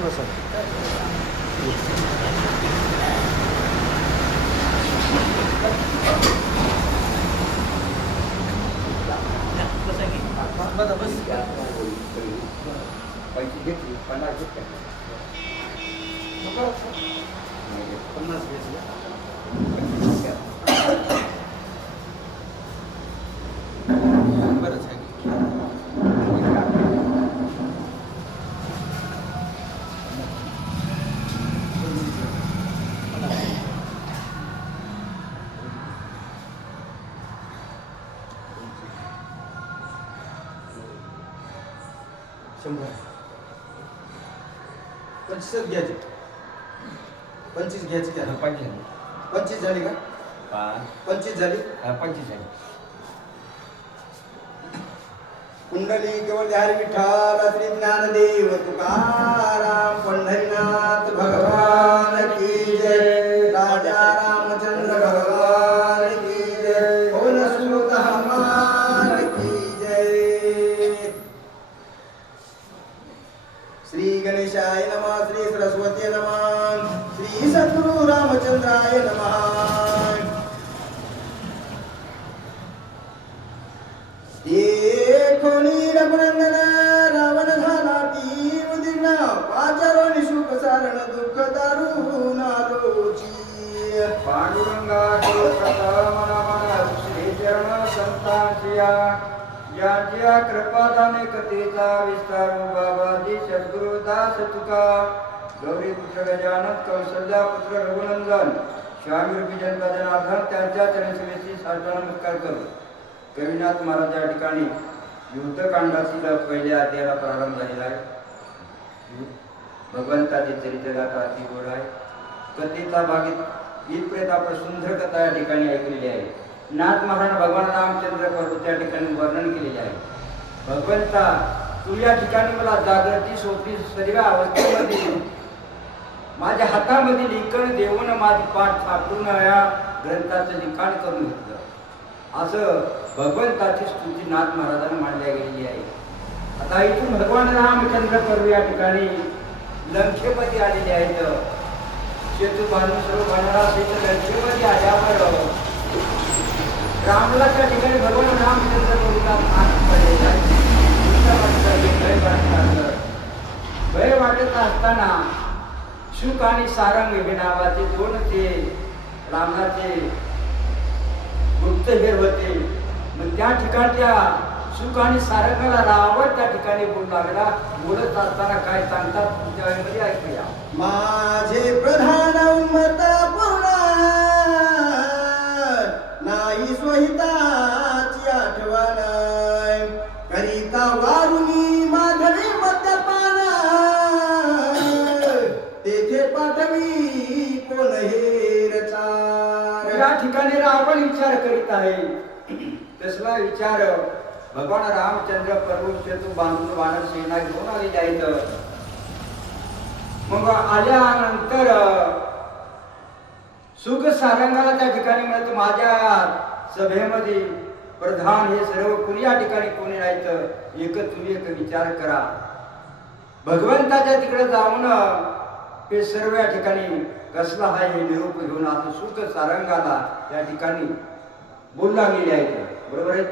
जाऊन बसा. पैसे घेतली 50 घेतले 50 घेतले 25 बरंच आहे. शंभर 25 घ्यायचे 25 घ्यायचे का 25 झाली का 25 झाली 25 झाली. कुंडली केवळ हरी विठ्ठल श्री ज्ञानदेव तुकाराम पंढरीनाथ भगवान की जय. राजा रामचंद्र भगवान की जय. पवन सुत हनुमान की जय. श्री गणेशाय नमः. श्री सरस्वती नमः. श्री सद्गुरु रामचंद्राय नमः. कोणी रघुनंदन रावण झाला ती उदिना पाचारो निशुक सारण दुःख दारुण आलोची. पांडुरंगा मना मना श्री चरण संतांशिया ज्या कृपादाने कथेचा विस्तारू बाबाजी सद्गुरुदास तुका. गौरी पुत्र गजानन कौशल्या पुत्र रघुनंदन स्वामी रूपी जनता जनार्दन त्यांच्या चरणसेवेची साष्टांग नमस्कार करू. कविनाथ महाराज या ठिकाणी युद्धकांडातील पहिल्या अध्यायाला प्रारंभ झालेला आहे. भगवंताचे चरित्र गाथा अति गोड आहे. कथेचा भाग इथपर्यंत आपण सुंदर कथा या ठिकाणी ऐकलेली आहे. नाथ महाराज भगवान रामचंद्र प्रभू त्या ठिकाणी वर्णन केलेले आहे. भगवंता तू या ठिकाणी मला जागृती सोपली सर्व अवस्थेमध्ये माझ्या हातामध्ये लिखाण देऊन माझी पाठ छापून या ग्रंथाचं लिखाण करून घेतलं. असं भगवंताची स्तुती नाथ महाराजांना मांडल्या गेलेली आहे. आता इथून भगवान रामचंद्र प्रभू या ठिकाणी लंकेमध्ये आलेले आहेत. सेतू बांधून सर्व बांधणारा सेतू लंकेमध्ये आल्यावर रामला त्या ठिकाणी भगवान रामचंद्र प्रभूला मान पडलेला आहे. भय वाटत असताना शुक आणि सारंग हे नावाचे दोन ते रावणाचे गुप्तहेर होते. मग त्या ठिकाणच्या शुक आणि सारंगाला रावण त्या ठिकाणी बोलू लागला. बोलत असताना काय सांगतात तुमच्या वेळेमध्ये ऐकूया. माझे प्रधान उन्मत पूर्ण नाही सोहिताची आठवण करिता वारुणी माधवी मद्यपान तेथे पाठवी कोण हेरचार. या ठिकाणी रावण विचार करीत आहे. कसला विचार? भगवान रामचंद्र प्रभू सेतू बांधून वानर सेना घेऊन आलेले आहेत. मग आल्यानंतर सुख सारंगाला त्या ठिकाणी म्हणत माझ्या सभेमध्ये प्रधान हे सर्व कुणी या ठिकाणी कोणी राहायचं एक तुम्ही एक विचार करा. भगवंताच्या तिकडे जाऊन हे सर्व या ठिकाणी कसला आहे हे निरूप घेऊन असं सुख सारंगाला या ठिकाणी बोलू लागलेले आहेत. बरोबर आहे.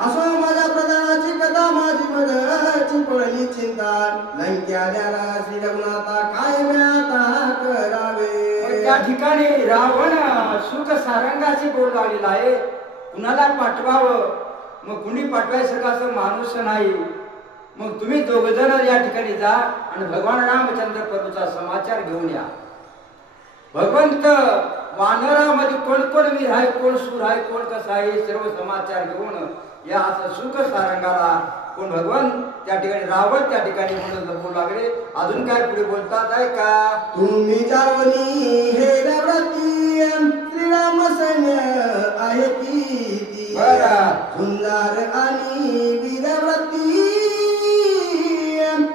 असो माझ्या प्रधानाची कथा माझी मदची पडली चिंता लंक्याला श्री रघुनाथा काय आता करावे. त्या ठिकाणी रावण सुख सारंगाचे बोलू लागलेला आहे. कुणाला पाठवावं? मग कुणी पाठवायसारखं असं माणूस नाही. मग तुम्ही दोघ जण या ठिकाणी जा आणि भगवान रामचंद्र प्रभूचा समाचार घेऊन या. भगवंत वानरामध्ये कोण कोण वीर आहे कोण सूर आहे कोण कसा आहे सर्व समाचार घेऊन या असं सुख सारंगाला कोण भगवान त्या ठिकाणी रावण त्या ठिकाणी म्हणून बोलू लागले. अजून काय पुढे बोलतात आहे का? तुम्ही जावनी हे व्रती श्रीराम सैन्य आहे की सुंदर आणि वीरव्रती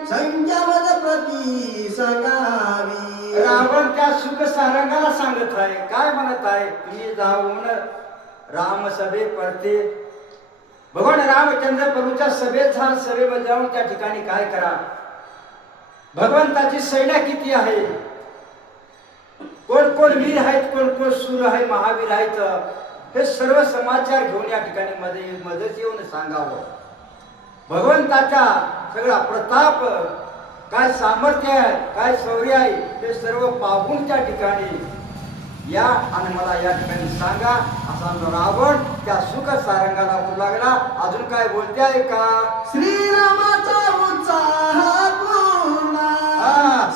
संख्यावद प्रती सगावी. रावण त्या सुख सारंगाला सांगत आहे. काय म्हणत आहे? तुम्ही जाऊन रामसभे पडते भगवान रामचंद्र प्रभूच्या सभेचा सभेमध्ये जाऊन त्या ठिकाणी काय करा, भगवंताची सेना किती आहे, कोण कोण वीर आहेत, कोण कोण सूर आहे, महावीर आहेत, हे सर्व समाचार घेऊन या ठिकाणी मदत येऊन सांगावं. भगवंताचा सगळा प्रताप, काय सामर्थ्य आहे, काय शौर्य आहे, हे सर्व पाहून त्या ठिकाणी या आणि मला या ठिकाणी सांगा असा रावण त्या सुख सारंगाला बोलू लागला. अजून काय बोलते आहे का? श्रीरामाचा उत्साह पूर्ण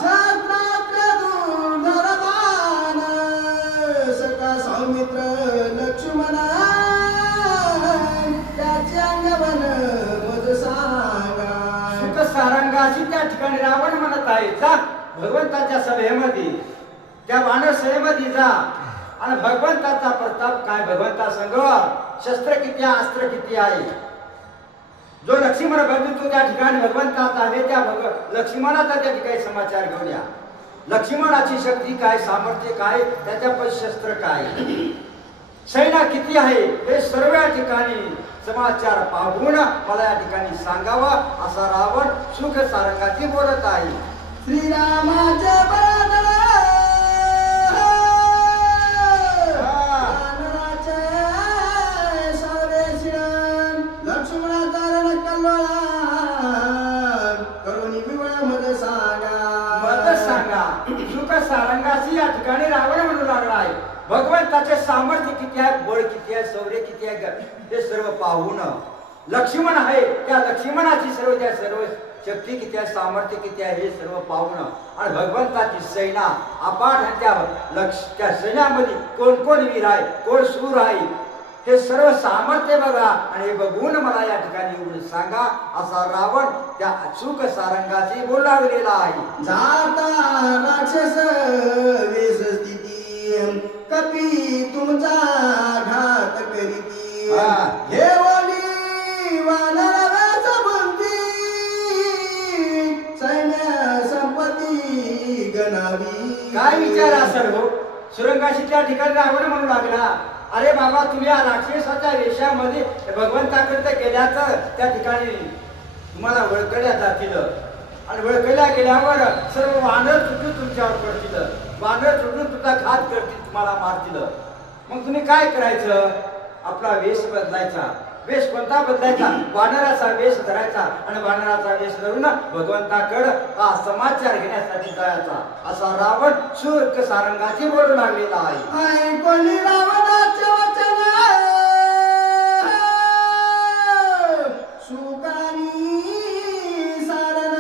शस्त्रास्त्र दुर्धर बाण सखा सौमित्र लक्ष्मण त्याचे अंगवन मज सांगा. सुख सारंगाची त्या ठिकाणी रावण म्हणत आहे, जा भगवंताच्या सभेमध्ये, त्या वानर सेनेमध्ये जा आणि भगवंताचा प्रताप काय, भगवंता संग शस्त्र किती आहे, अस्त्र किती आहे. जो लक्ष्मण बघतो त्या ठिकाणी भगवंताचा आहे, त्या लक्ष्मणाचा त्या ठिकाणी समाचार घेऊन या. लक्ष्मणाची शक्ती काय, सामर्थ्य काय, त्याच्या शस्त्र काय, सैना किती आहे, हे सर्व या ठिकाणी समाचार पाहून मला या ठिकाणी सांगावा असा रावण सुख सारंगाची बोलत आहे. श्रीरामाच्या बळाला सारंगाची या ठिकाणी रावण म्हणू लागला आहे. भगवंताचे सामर्थ्य किती आहे, बळ किती आहे, शौर्य किती आहे, हे सर्व पाहून लक्ष्मण आहे, त्या लक्ष्मणाची सर्व शक्ती किती आहे, सामर्थ्य किती आहे, हे सर्व पाहून आणि भगवंताची सेना अपाट, त्या सैन्यामध्ये कोण कोण वीर आहे, कोण शूर आहे, हे सर्व सामर्थ्य बघा आणि हे बघून मला या ठिकाणी येऊन सांगा असा रावण त्या सुख सारंगाची बोलू लागलेला आहे. जाता राक्षस वेश स्थिती कपी तुमचा घात करीती हे वली वानर वेश बुंदी सैन्य संपत्ती गणावी. काय विचार असेल हो, सुरंगाशी त्या ठिकाणी रावण म्हणू लागला, अरे बाबा तुम्ही या राक्षसाच्या वेशामध्ये भगवंताकडे गेल्याच त्या ठिकाणी तुम्हाला वळकल्या जातील आणि वळकल्या गेल्यावर सर्व वानर सुटून तुमच्यावर पडतील, वानर सुटून तुमचा घात करतील, तुम्हाला मारतील. मग तुम्ही काय करायचं, आपला वेश बदलायचा. वेश कोणता बदलायचा, वानराचा वेश धरायचा आणि वानराचा वेश धरून भगवंताकडे हा समाचार घेण्यासाठी जायचा असा रावण सुख सारंगाची बोलू लागलेला आहे. कोणी रावणाचे वचन सुकानी सारण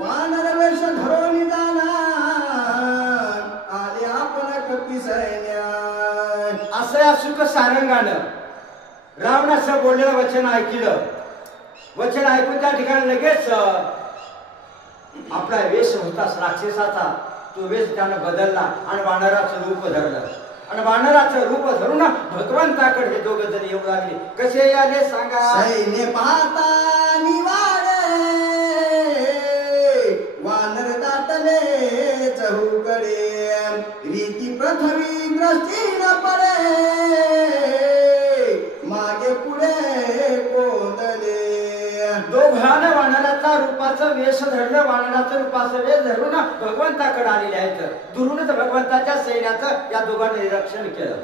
वानर वेश धरून जाणार आले आपण कपी सैन्य. असं या सुख सारंगानं रावणाचं बोललेलं वचन ऐकलं. वचन ऐकून त्या ठिकाणी लगेच आपला वेश होता राक्षसाचा, तो वेश त्यानं बदलला आणि वानराचं रूप धरलं आणि वानराचं रूप धरून भगवंताकडे हे दोघं जण येऊ लागले. कसे आले सांगा. सैन्य पाहता निवाडे वानर दाटले चहूकडे रीती प्रथवी दृष्टी न पडे मागे पुढे कोंदले. दोघांना वानराचा रूपाचं वेश धरलं, वानराचं रूपाचं वेश धरून भगवंताकडे आलेले आहेत. दुरूनच भगवंताच्या सैन्याचं या दोघांनी निरीक्षण केलं.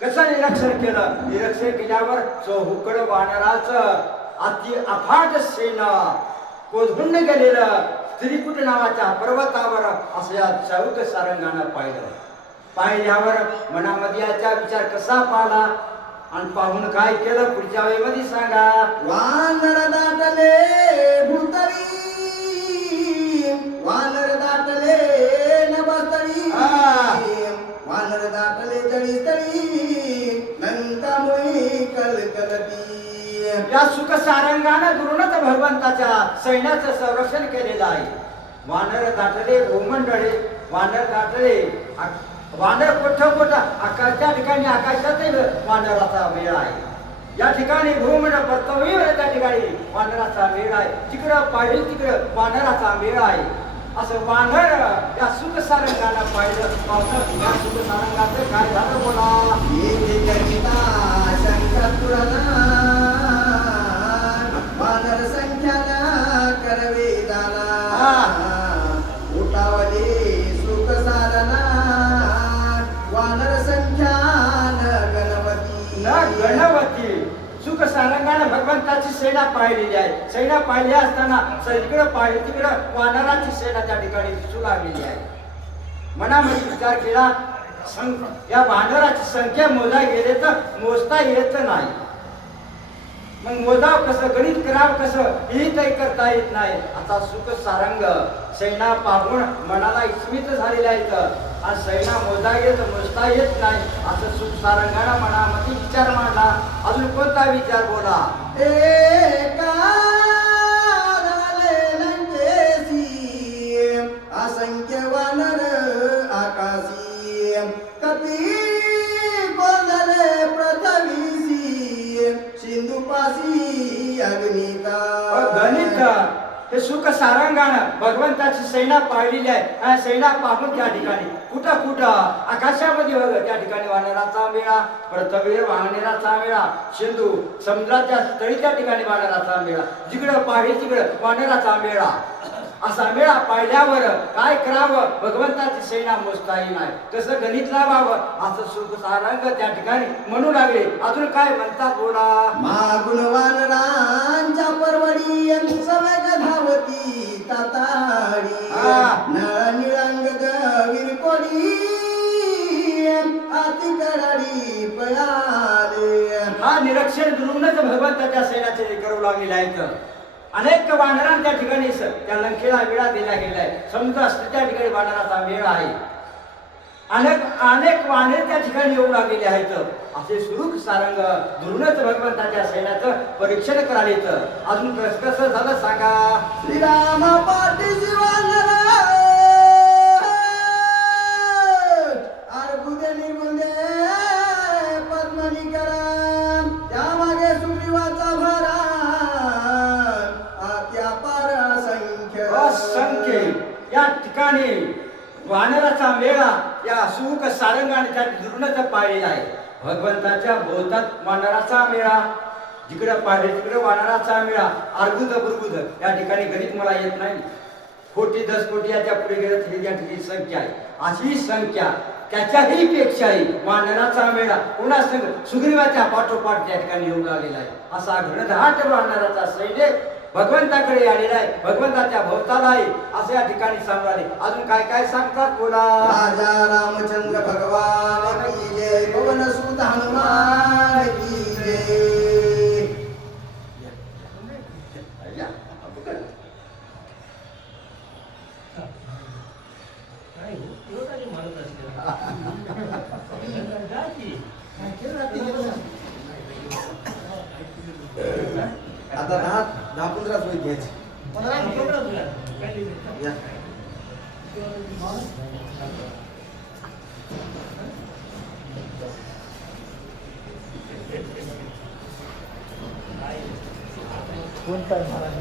कसं निरीक्षण केलं, निरीक्षण केल्यावर चहूकडे वानराचं अति अफाट सेना कोसळून गेलेलं त्रिकुट नावाच्या पर्वतावर असं या चौक सारंगानं पाहिलं. पाहिल्यावर मनामध्ये याचा विचार कसा पाहिला आणि पाहून काय केलं पुढच्या वेळेमध्ये सांगा. वानर दाटले भूतरी वानर दाटले नभस्तरी वानर दाटले जळीस्तरी लंकामुळी कलकलती. या सुख सारंगानं दुरूनच भगवंताच्या सैन्याचं संरक्षण केलेलं आहे. वानर दाटले भूमंडळे, वानर दाटले वानर कोठ आकाशच्या ठिकाणी आकाशातही वानराचा मेळ आहे. या ठिकाणी भूमंडळ पृथ्वीवर त्या ठिकाणी वानराचा मेळ आहे. तिकडं पाहिजे तिकडं वानराचा मेळ आहे. असं वानर या सुख सारंगानं पाहिलं. या सुख सारंगाचं काय झालं बोला. शंकर भगवंताची सेना पाहिलेली आहे. सेना पाहिली असताना सगळीकडे पाहिली तिकडं वानराची सेना त्या ठिकाणी दिसू लागलेली आहे. मनामध्ये विचार केला या वानराची संख्या मोजा गेले तर मोजता येत नाही. मग मोजाव कसं, गणित करावं कसं, हेही काही करता येत नाही. आता सुख सारंग सैना पाहून मनाला इसमित झालेले आहेत. आणि सैना मोजता येत नाही असं सुख सारंगाना मनामध्ये विचार मांडला. अजून कोणता विचार बोला? असंख्य वानर आकाशी कपी कोंदले पृथ्वीसी सिंधुपासी अग्निता. गणित हे सुख सारंगानं भगवंताची सेना पाहिलेली आहे. आणि सेना पाहून त्या ठिकाणी कुठं आकाशामध्ये बघ त्या ठिकाणी वानराचा मेळा, पृथ्वीवर वानराचा मेळा, सिंधू समुद्राच्या तळी त्या ठिकाणी वानराचा मेळा, जिकडं पाहिजे तिकडं वानराचा मेळा. असा मेळा पाहिल्यावर काय करावं, भगवंताची सेना मोजता येणार कसं गणित लावावं असं सुख सारंग त्या ठिकाणी म्हणू लागले. अजून काय म्हणतात बोला? मागुण वानरांच्या परवडी समेत धावती ताताडी निळंगद विरकोडी अति कराडी पयाले. हा निरीक्षण दुरूनच भगवंताच्या सेनाचे करू लागलेले आहेत. अनेक वानरां त्या ठिकाणी त्या लंकेला वेळा दिला गेलाय. समुद्र असते त्या ठिकाणी वानराचा मेळ आहे. अनेक वानरे त्या ठिकाणी येऊ लागलेले आहेत. असे सुरूख सारंग दुरूनच भगवंताच्या सैन्याचं परीक्षण करायच. अजून कसं झालं सांगा? श्रीराम पाठीशी वानर अर्बुदे निर्बुदे पद्मनी करा त्यामागे सुग्रीवाचा भरा असंख्य या ठिकाणी वानराचा मेळा या सुख सारंगाने त्या दुरूनच पाहिलेला आहे. भगवंताच्या भोवतात वानराचा मेळा, जिकडे पाहिले तिकडे वानराचा मेळा, अर्बुद बुर्बुद या ठिकाणी गणित मला येत नाही. 10 कोटी याच्या पुढे गेलं तरी या ठिकाणी संख्या आहे. अशी संख्या त्याच्याही पेक्षाही वानराचा मेळा पुन्हा सुग्रीवाच्या पाठोपाठ त्या ठिकाणी येऊ लागलेला आहे. असा घनदाट वानराचा सैन्य भगवंताकडे आलेला आहे, भगवंताच्या भोवताला आहे असं या ठिकाणी सांगणारे. अजून काय काय सांगतात बोला? राजा रामचंद्र भगवान की जय, पवन सुत हनुमान की जय. आता 10-15 सोय घ्यायची. कोणता महाराज?